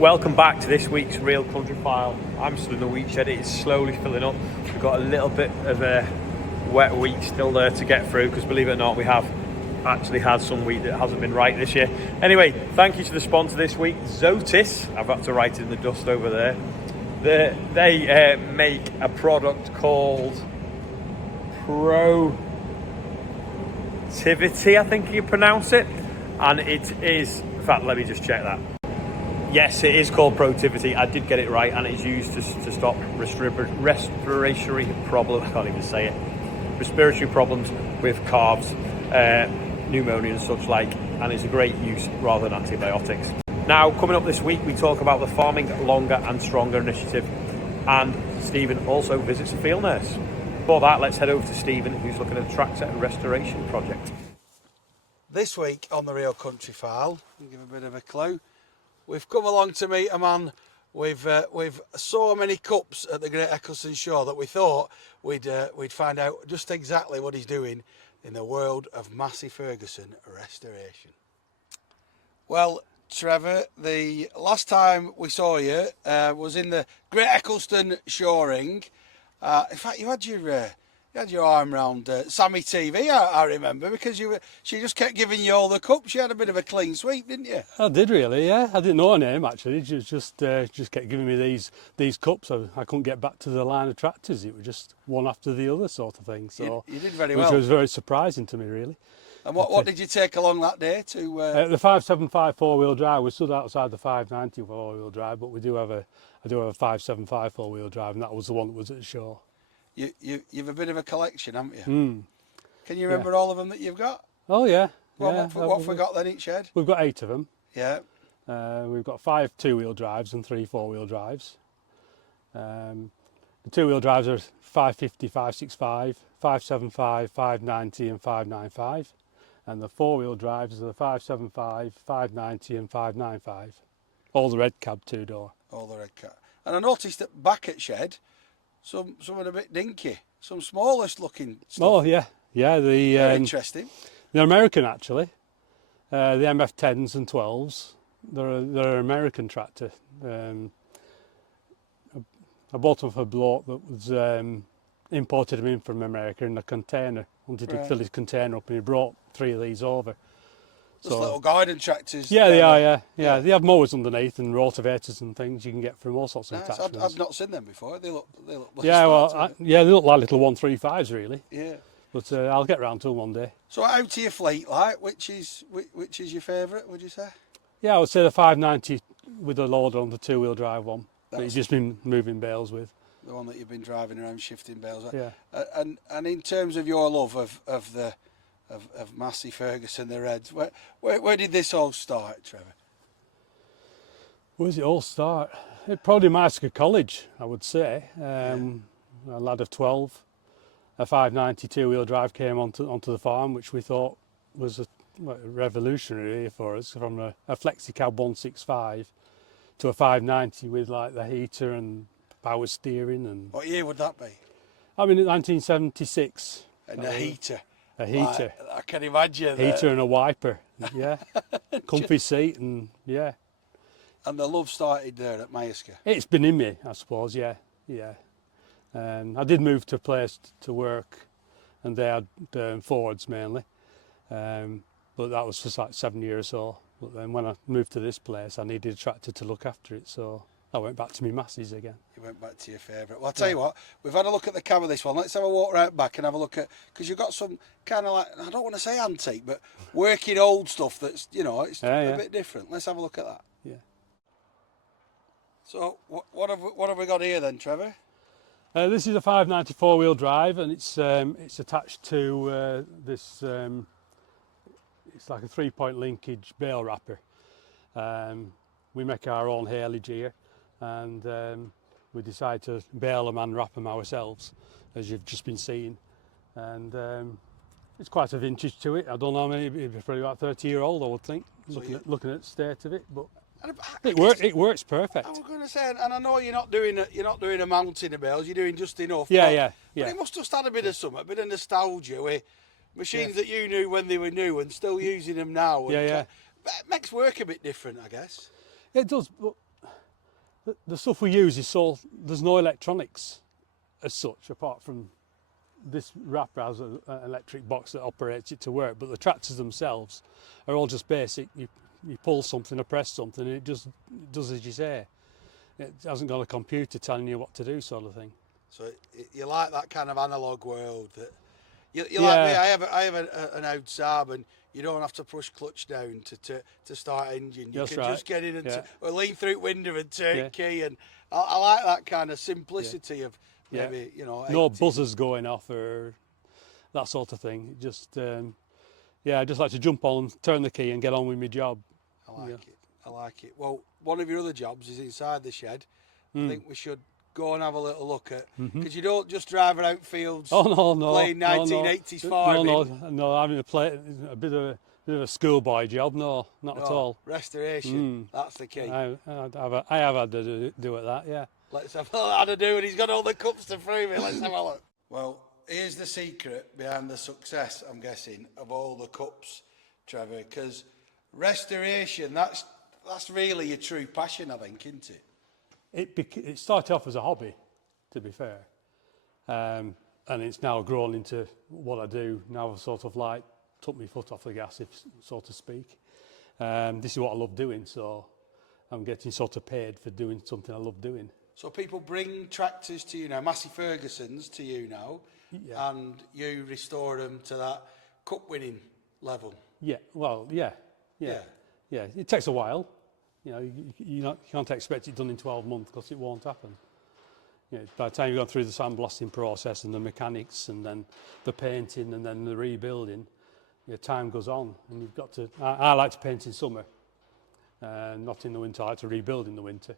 Welcome back to this week's Real Country File. I'm still in the wheat shed. It is slowly filling up. We've got a little bit of a wet wheat still there to get through because, believe it or not, we have actually had some wheat that hasn't been right this year. Anyway, thank you to the sponsor this week, Zotis. I've got to write it in the dust over there. They make a product called Protivity, I think you pronounce it. And it is, in fact, let me just check that. Yes, it is called Protivity. I did get it right, and it's used to stop respiratory problems. I can't even say it. Respiratory problems with calves, pneumonia and such like, and it's a great use rather than antibiotics. Now, coming up this week, we talk about the Farming Longer and Stronger initiative, and Stephen also visits a field nurse. For that, let's head over to Stephen, who's looking at a tractor restoration project. This week on the Real Country File, I'll give a bit of a clue. We've come along to meet a man with so many cups at the Great Eccleston Show that we thought we'd find out just exactly what he's doing in the world of Massey Ferguson restoration. Well, Trevor, the last time we saw you was in the Great Eccleston Show ring. In fact, you had your arm round Sammy TV, I remember, because she just kept giving you all the cups. You had a bit of a clean sweep, didn't you? I did really, yeah. I didn't know her name actually. She just kept giving me these cups. I couldn't get back to the line of tractors. It was just one after the other sort of thing. So you did very well. Which was very surprising to me, really. And what did you take along that day to? The 575 four-wheel drive. We stood outside the 590 four-wheel drive, but I do have a 575 four-wheel drive, and that was the one that was at the show. You've a bit of a collection, haven't you? Mm. Can you remember all of them that you've got? Oh yeah. Well, yeah. what have we got then each shed? We've got 8 of them. Yeah. We've got 5 two-wheel drives and 3 four-wheel drives. The two-wheel drives are 550, 565, 575, 590 and 595. And the four-wheel drives are the 575, 590 and 595. All the red cab two-door. All the red cab. And I noticed that back at shed, some are a bit dinky, some smallish looking stuff. Oh yeah. They're interesting. They're American actually. The MF10s and 12s. They're an American tractor. I bought them for a bloke that was imported them in from America in a container. Wanted to fill his container up, and he brought 3 of these over. Just little garden tractors. Yeah, they are. Yeah, they have mowers underneath and rotavators and things you can get from all sorts of attachments. I've not seen them before. They look. Yeah, well, they look like little 135s really. Yeah. But I'll get round to them one day. So out to your fleet, like, which is your favourite? Would you say? Yeah, I would say the 590 with a loader on the two-wheel drive one that you've just been moving bales with. The one that you've been driving around, shifting bales. Yeah. And in terms of your love of Massey Ferguson, the Reds, where did this all start, Trevor? Where does it all start? Probably Massey College, I would say. A lad of 12, a 590 two-wheel drive came onto the farm, which we thought was revolutionary for us, from a flexi-cab 165 to a 590 with like the heater and power steering. And what year would that be? I mean, in 1976. And a heater. A heater. I can imagine. Heater and a wiper. Yeah. Comfy seat and yeah. And the love started there at Mayeska. It's been in me, I suppose. Yeah. I did move to a place to work, and they had Fords mainly, but that was for like 7 years or so. But then when I moved to this place, I needed a tractor to look after it, so I went back to my Masseys again. You went back to your favourite. Well, I'll tell you what, we've had a look at the cab of this one. Let's have a walk right back and have a look at, because you've got some kind of like, I don't want to say antique, but working old stuff that's, it's a bit different. Let's have a look at that. Yeah. So what have we got here then, Trevor? This is a 590 four-wheel drive, and it's attached to this. It's like a 3-point linkage bale wrapper. We make our own haylage here, and we decide to bale them and wrap them ourselves, as you've just been seeing. And it's quite a vintage to it. I don't know how many. It's probably about 30-year-old, I would think. So looking at the state of it, but. It works perfect. I was going to say, and I know you're not doing a mountain of bales. You're doing just enough. Yeah. But it must have had a bit of something, a bit of nostalgia with machines that you knew when they were new and still using them now. Yeah. It makes work a bit different, I guess. It does, but The stuff we use is there's no electronics as such, apart from this wrapper has an electric box that operates it to work, but the tractors themselves are all just basic. You pull something or press something and it just does as you say. It hasn't got a computer telling you what to do, sort of thing. So you like that kind of analog world that you like me. I have an old Saab, and you don't have to push clutch down to start engine. You That's can right. just get in and Yeah. or lean through window and turn Yeah. key, and I like that kind of simplicity of maybe no 80. buzzers going off or that sort of thing. Just I just like to jump on, turn the key and get on with my job. I like it. Well, one of your other jobs is inside the shed. I think we should go and have a little look at, because you don't just drive around fields Oh no, playing 1980s farming. No, having a bit of a schoolboy job. No, not at all. Restoration, that's the key. I have had to do at that. Yeah. Let's have a do, and he's got all the cups to prove it. Let's have a look. Well, here's the secret behind the success, I'm guessing, of all the cups, Trevor, because restoration, that's really your true passion, I think, isn't it? It started off as a hobby, to be fair, and it's now grown into what I do. Now I've sort of like took my foot off the gas, if so to speak. This is what I love doing, so I'm getting sort of paid for doing something I love doing. So people bring tractors to you now, Massey Ferguson's to you now, and you restore them to that cup-winning level. Yeah, well, yeah. It takes a while. You know, you can't expect it done in 12 months because it won't happen. By the time you've gone through the sandblasting process and the mechanics and then the painting and then the rebuilding, time goes on, and you've got to. I like to paint in summer, not in the winter. I like to rebuild in the winter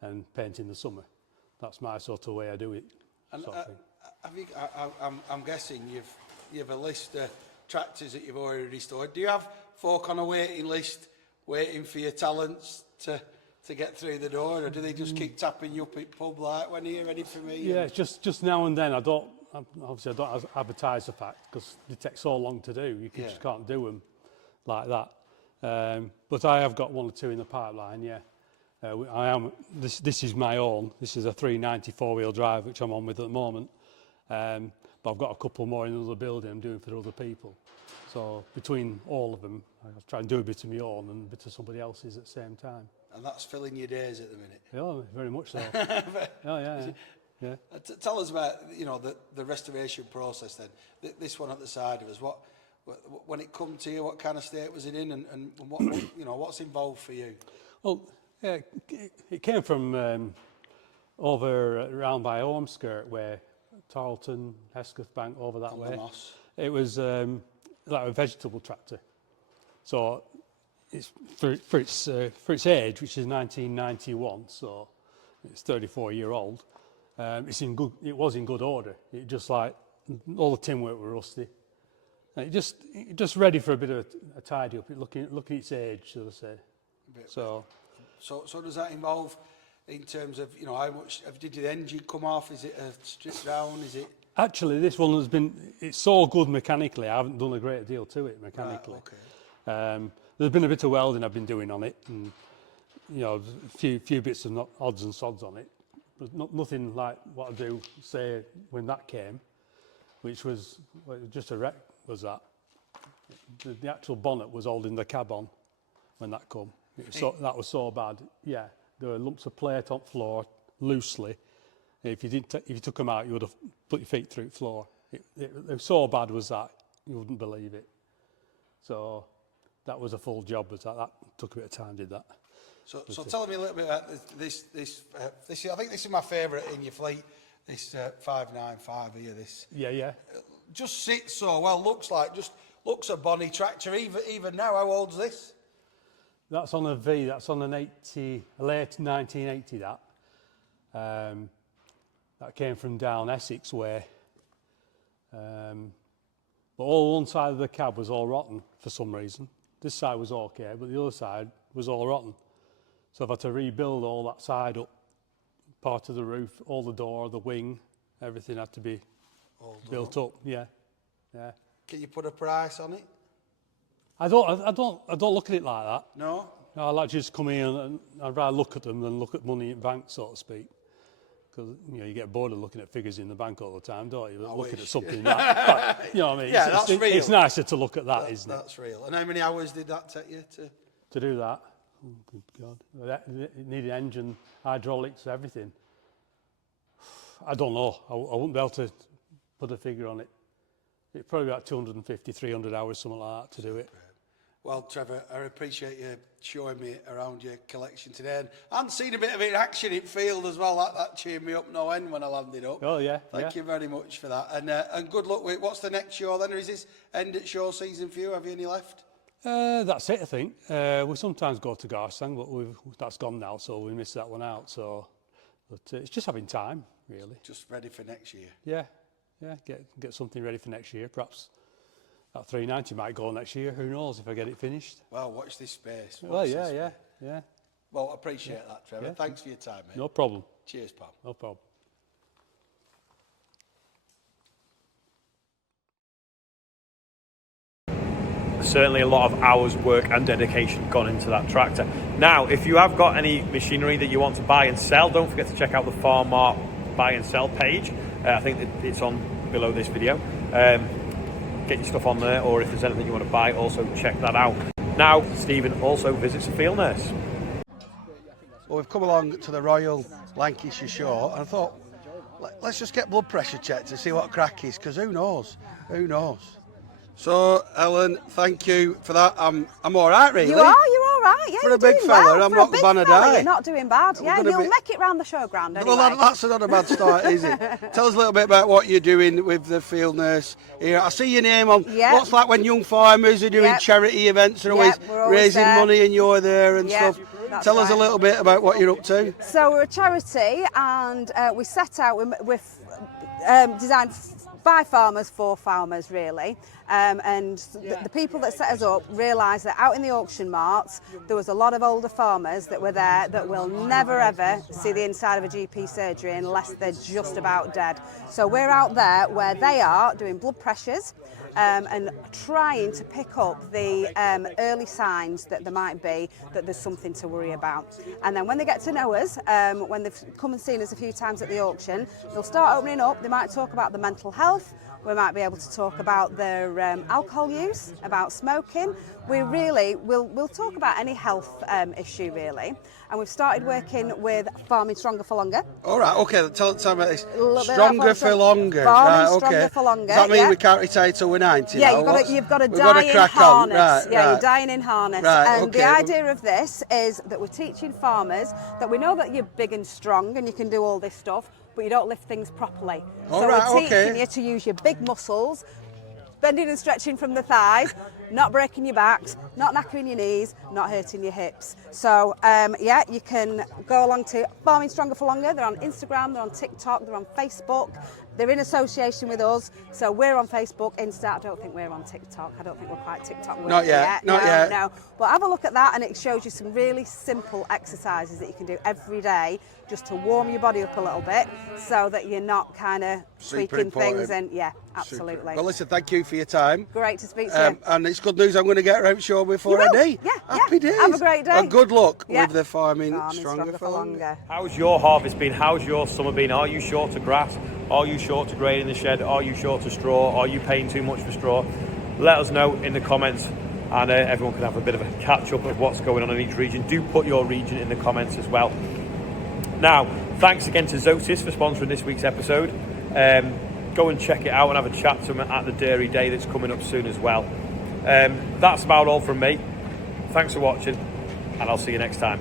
and paint in the summer. That's my sort of way I do it. And sort of thing. I'm guessing you've a list of tractors that you've already restored. Do you have folk on a waiting list waiting for your talents to get through the door, or do they just keep tapping you up at pub like, when are you ready for me? Yeah, just now and then. I don't advertise the fact because it takes so long to do. You just can't do them like that. But I have got one or two in the pipeline. Yeah, I am. This is my own. This is a 390 four-wheel drive which I'm on with at the moment. But I've got a couple more in another building I'm doing for other people. So between all of them, I try and do a bit of my own and a bit of somebody else's at the same time. And that's filling your days at the minute. Yeah, very much so. Yeah. Tell us about the restoration process then. This one at the side of us. What when it come to you, what kind of state was it in, and what what's involved for you? Well, yeah, it came from over around by Ormskirk, where Tarleton, Hesketh Bank, over that way. Moss. It was like a vegetable tractor. So it's for its age, which is 1991, so it's 34-year-old. It was in good order. It just like all the tin work were rusty. And it just ready for a bit of a tidy up. Looking at its age, so to say. So does that involve in terms of how much did the engine come off? Is it a strip down? Is it? Actually, this one it's so good mechanically. I haven't done a great deal to it mechanically. Right, okay. There's been a bit of welding I've been doing on it, and a few bits of odds and sods on it, but nothing like what I do say when that came, which was just a wreck. Was that the actual bonnet was holding the cab on when that come? That was so bad. Yeah, there were lumps of plate on the floor loosely. If you took them out, you would have put your feet through the floor. It was so bad was that you wouldn't believe it. So that was a full job. That took a bit of time. Did that? So tell me a little bit about this. I think this is my favourite in your fleet. This 595 here. This. Yeah. Just sits so well. Looks a bonny tractor. Even now, how old's this? That's on a V. That's on an late 1980. That came from down Essex way. But all one side of the cab was all rotten for some reason. This side was okay, but the other side was all rotten. So I've had to rebuild all that side up, part of the roof, all the door, the wing, everything had to be built up. Yeah. Can you put a price on it? I don't look at it like that. No. No, I like to just come in and I'd rather look at them than look at money in bank, so to speak. Because you get bored of looking at figures in the bank all the time, don't you? But looking at something that, you know what I mean? Yeah, that's real. It's nicer to look at that, isn't it? That's real. And how many hours did that take you To do that? Oh, good God. It needed engine, hydraulics, everything. I don't know. I wouldn't be able to put a figure on it. It'd probably be about 250, 300 hours, something like that, to do it. Well, Trevor, I appreciate you showing me around your collection today. And I hadn't seen a bit of it in action in field as well. That cheered me up no end when I landed up. Oh, yeah. Thank you very much for that. And good luck with what's the next show then? Or is this end at show season for you? Have you any left? That's it, I think. We sometimes go to Garsang, but that's gone now, so we missed that one out. But it's just having time, really. Just ready for next year? Yeah. Get something ready for next year, perhaps. That 390 might go next year. Who knows if I get it finished? Well, watch this space. Yeah. Well, I appreciate that, Trevor. Yeah. Thanks for your time, mate. No problem. Cheers, pal. No problem. Certainly a lot of hours work and dedication gone into that tractor. Now, if you have got any machinery that you want to buy and sell, don't forget to check out the Farm Mart buy and sell page. I think that it's on below this video. Get your stuff on there, or if there's anything you want to buy, also check that out. Now, Stephen also visits a field nurse. Well, we've come along to the Royal Lancashire Show, and I thought, let's just get blood pressure checked to see what crack is, because who knows? Who knows? So, Ellen, thank you for that. I'm all right, really. You're all right. Yeah, For you're a big doing fella, well. I'm For not a big gonna fella, die. You're not doing bad. Yeah, gonna you'll be- make it round the showground anyway. Well, that's not a bad start, is it? Tell us a little bit about what you're doing with the field nurse here. I see your name on. Yeah. What's like when young farmers are doing Yeah. charity events and Yeah, we're always raising there. money and you're there and Yeah, stuff. that's Tell us a right. little bit about what you're up to. So we're a charity, and we set out with designed by farmers for farmers, really. And the people that set us up realised that out in the auction marts there was a lot of older farmers that were there that will never ever see the inside of a GP surgery unless they're just about dead. So we're out there where they are doing blood pressures and trying to pick up the early signs that there might be that there's something to worry about. And then when they get to know us, when they've come and seen us a few times at the auction, they'll start opening up. They might talk about the mental health. We might be able to talk about their alcohol use, about smoking. We'll talk about any health issue, really. And we've started working with Farming Stronger for Longer. All right, okay, tell us about this. little bit Stronger of for longer. Farming Right, Stronger okay. for Longer, Does that mean yeah. we can't retire till we're 90? Yeah, now? you've got to We've got die to in crack on. harness. Right, Yeah, right. you're dying in harness. Right, And the okay. idea of this is that we're teaching farmers that we know that you're big and strong and you can do all this stuff, but you don't lift things properly. All so right, we're teaching okay. you to use your big muscles, bending and stretching from the thighs, not breaking your backs, not knackering your knees, not hurting your hips. So yeah, you can go along to Farming Stronger for Longer. They're on Instagram, they're on TikTok, they're on Facebook. They're in association with us, so we're on Facebook, Insta. I don't think we're on TikTok. I don't think we're quite TikTok worthy Not yet, not no, yet. No, but have a look at that, and it shows you some really simple exercises that you can do every day just to warm your body up a little bit, so that you're not kind of Super tweaking important. things. And yeah, Super. absolutely. Well, listen, thank you for your time. Great to speak to you. And it's good news I'm going to get around show before You I will. die. Yeah, Happy days. Have a great day. And good luck Yeah. with the Farming Farming Stronger for Longer. How's your harvest been? How's your summer been? Are you short of grass? Are you short of grain in the shed? Are you short of straw? Are you paying too much for straw? Let us know in the comments, and everyone can have a bit of a catch up of what's going on in each region. Do put your region in the comments as well. Now, thanks again to Zotis for sponsoring this week's episode. Go and check it out and have a chat to them at the Dairy Day that's coming up soon as well. That's about all from me. Thanks for watching, and I'll see you next time.